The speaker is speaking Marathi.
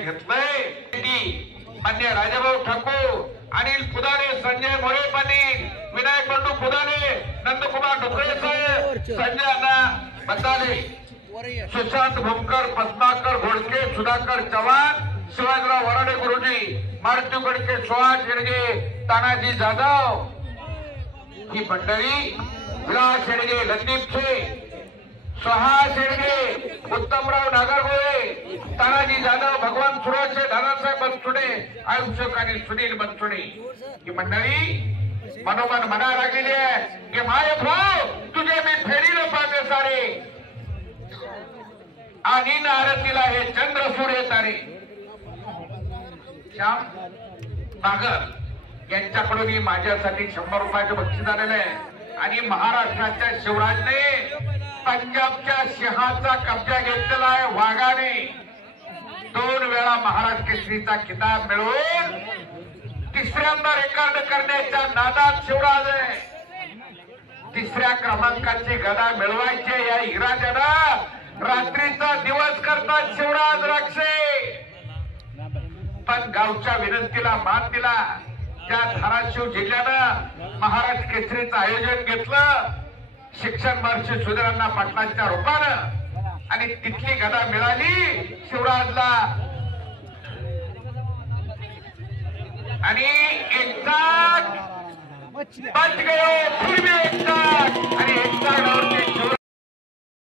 घेतलंय की मान्य राजाभाऊ ठाकूर, अनिल पुदारे, संजय मोरे पाटील, विनायक बंडू पुदारे, नंदकुमार डुकरे साहेब, संजय अण्णा बंदाले, सुशांत भूमकर, पद्माकर घोडके, सुधाकर चव्हाण, शिवाजीराव वराडे गुरुजी, मारुती गडके, सुहास शेडगे, तानाजी जाधव, ही मंडळी विलास शेडगे, लंदीप छे, सुहास शेडगे, उत्तमराव नागरगोळे, तानाजी जाधव, भगवान सुराशे, दादासाहेब बनसोडे, आयुष्यक आणि सुनील बनसोडे, ही मंडळी मनोमन मना लागलेली आहे की माय भाऊ तुझे मी फेरीला पाहते सारे, आणि आरतीला हे चंद्र सूर्य तारे. श्याम बागर यांच्याकडून माझ्यासाठी 100 रुपयाचे बक्षीस आलेले आहे. आणि महाराष्ट्राच्या शिवराजने पंजाबच्या सिंहाचा कब्जा घेतलेला आहे. वाघाने 2 वेळा महाराष्ट्र केसरीचा किताब मिळवून तिसऱ्यांदा रेकॉर्ड करण्याच्या नादात शिवराज आहे. 3ऱ्या क्रमांकाची गदा मिळवायची या हिराजाला रात्रीचा दिवस करतात शिवराज राक्षे. पण गावच्या विनंतीला मान दिला. त्या धाराशिव जिल्ह्यानं महाराष्ट्र केसरीचं आयोजन घेतलं शिक्षण महर्षी सुधीरांना पाटलांच्या रूपानं, आणि तिथली गदा मिळाली शिवराजला. आणि एकटाक बच गयो फिर भी एकटाक, आणि